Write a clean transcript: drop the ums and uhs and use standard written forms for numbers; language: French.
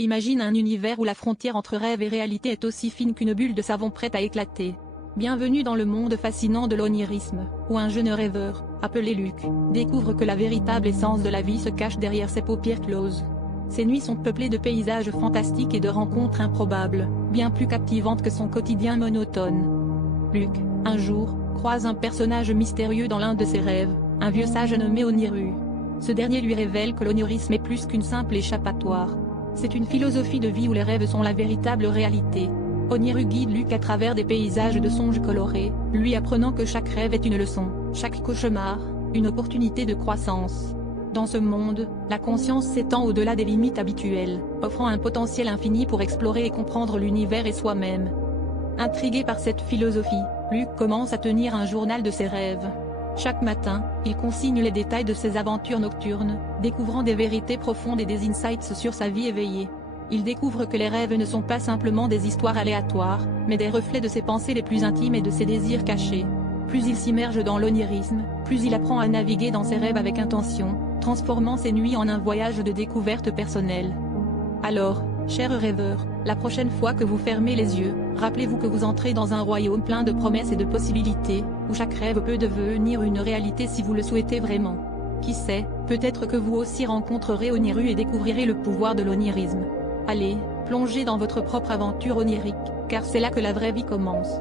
Imagine un univers où la frontière entre rêve et réalité est aussi fine qu'une bulle de savon prête à éclater. Bienvenue dans le monde fascinant de l'onirisme, où un jeune rêveur, appelé Luc, découvre que la véritable essence de la vie se cache derrière ses paupières closes. Ses nuits sont peuplées de paysages fantastiques et de rencontres improbables, bien plus captivantes que son quotidien monotone. Luc, un jour, croise un personnage mystérieux dans l'un de ses rêves, un vieux sage nommé Oniru. Ce dernier lui révèle que l'onirisme est plus qu'une simple échappatoire. C'est une philosophie de vie où les rêves sont la véritable réalité. Oniru guide Luc à travers des paysages de songes colorés, lui apprenant que chaque rêve est une leçon, chaque cauchemar, une opportunité de croissance. Dans ce monde, la conscience s'étend au-delà des limites habituelles, offrant un potentiel infini pour explorer et comprendre l'univers et soi-même. Intrigué par cette philosophie, Luc commence à tenir un journal de ses rêves. Chaque matin, il consigne les détails de ses aventures nocturnes, découvrant des vérités profondes et des insights sur sa vie éveillée. Il découvre que les rêves ne sont pas simplement des histoires aléatoires, mais des reflets de ses pensées les plus intimes et de ses désirs cachés. Plus il s'immerge dans l'onirisme, plus il apprend à naviguer dans ses rêves avec intention, transformant ses nuits en un voyage de découverte personnelle. Alors, chers rêveurs, la prochaine fois que vous fermez les yeux, rappelez-vous que vous entrez dans un royaume plein de promesses et de possibilités, où chaque rêve peut devenir une réalité si vous le souhaitez vraiment. Qui sait, peut-être que vous aussi rencontrerez Oniru et découvrirez le pouvoir de l'onirisme. Allez, plongez dans votre propre aventure onirique, car c'est là que la vraie vie commence.